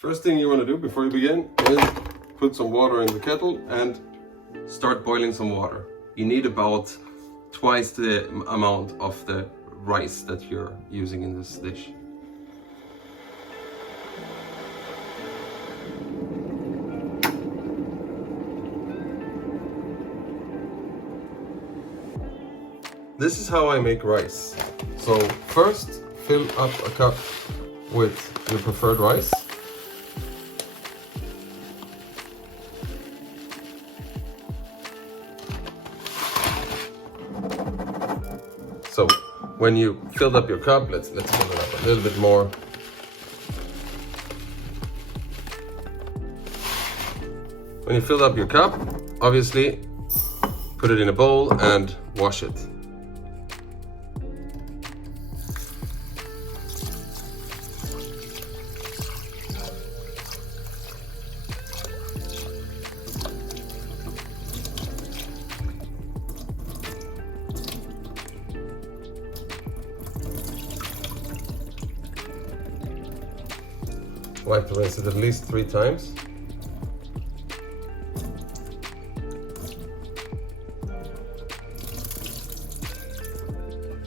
First thing you want to do before you begin is put some water in the kettle and start boiling some water. You need about twice the amount of the rice that you're using in this dish. This is how I make rice. So first, fill up a cup with your preferred rice. So when you filled up your cup, let's fill it up a little bit more. When you filled up your cup, obviously put it in a bowl and wash it. Wipe the rice at least 3 times.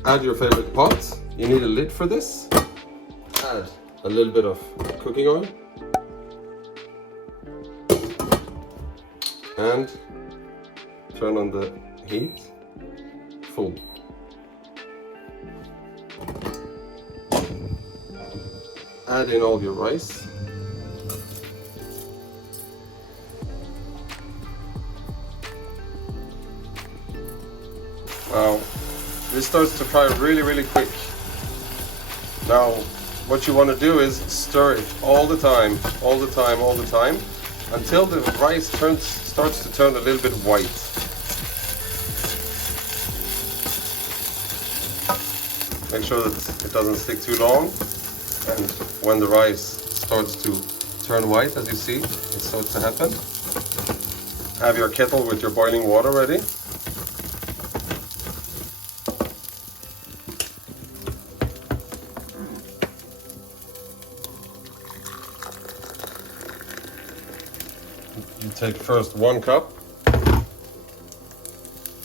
Add your favorite pot. You need a lid for this. Add a little bit of cooking oil. And turn on the heat full. Add in all your rice. Now, this starts to fry really quick. Now, what you want to do is stir it all the time, until the rice starts to turn a little bit white. Make sure that it doesn't stick too long. And when the rice starts to turn white, as you see, it starts to happen. Have your kettle with your boiling water ready. You take first 1 cup.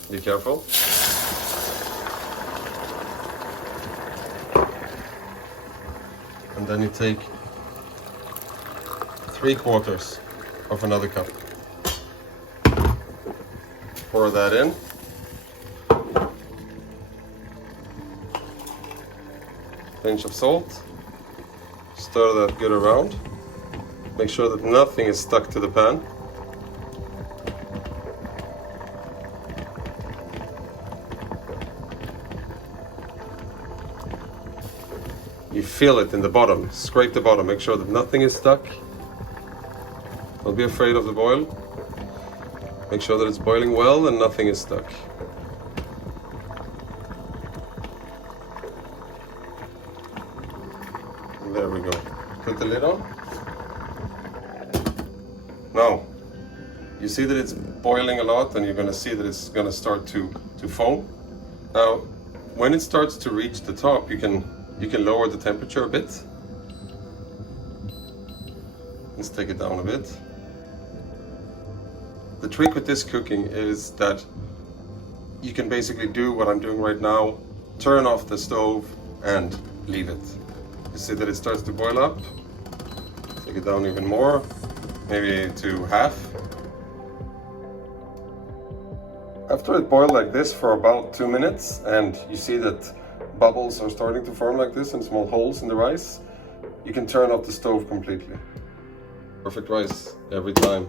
Be careful. And then you take 3/4 of another cup. Pour that in. Pinch of salt. Stir that good around. Make sure that nothing is stuck to the pan. You feel it in the bottom, scrape the bottom, make sure that nothing is stuck. Don't be afraid of the boil. Make sure that it's boiling well and nothing is stuck. There we go. Put the lid on. Now, you see that it's boiling a lot and you're going to see that it's going to start to foam. Now, when it starts to reach the top, you can lower the temperature a bit. Let's take it down a bit. The trick with this cooking is that you can basically do what I'm doing right now, turn off the stove and leave it. You see that it starts to boil up. Take it down even more, maybe to half. After it boiled like this for about 2 minutes and you see that bubbles are starting to form like this and small holes in the rice, you can turn off the stove completely. Perfect rice every time.